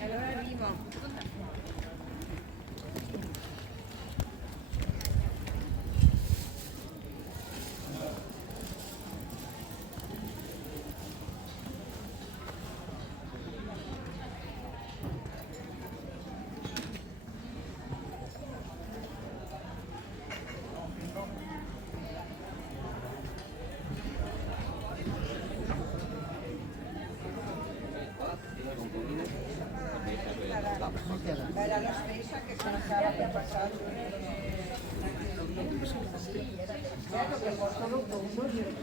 E allora arrivo. Era la stessa che se ne sarà per passaggio. Certo che portano uno dire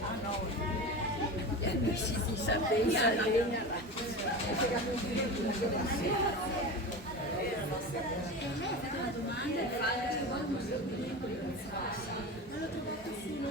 ah no, si Sardegna. Domande, fare non l'ho trovato su un filo,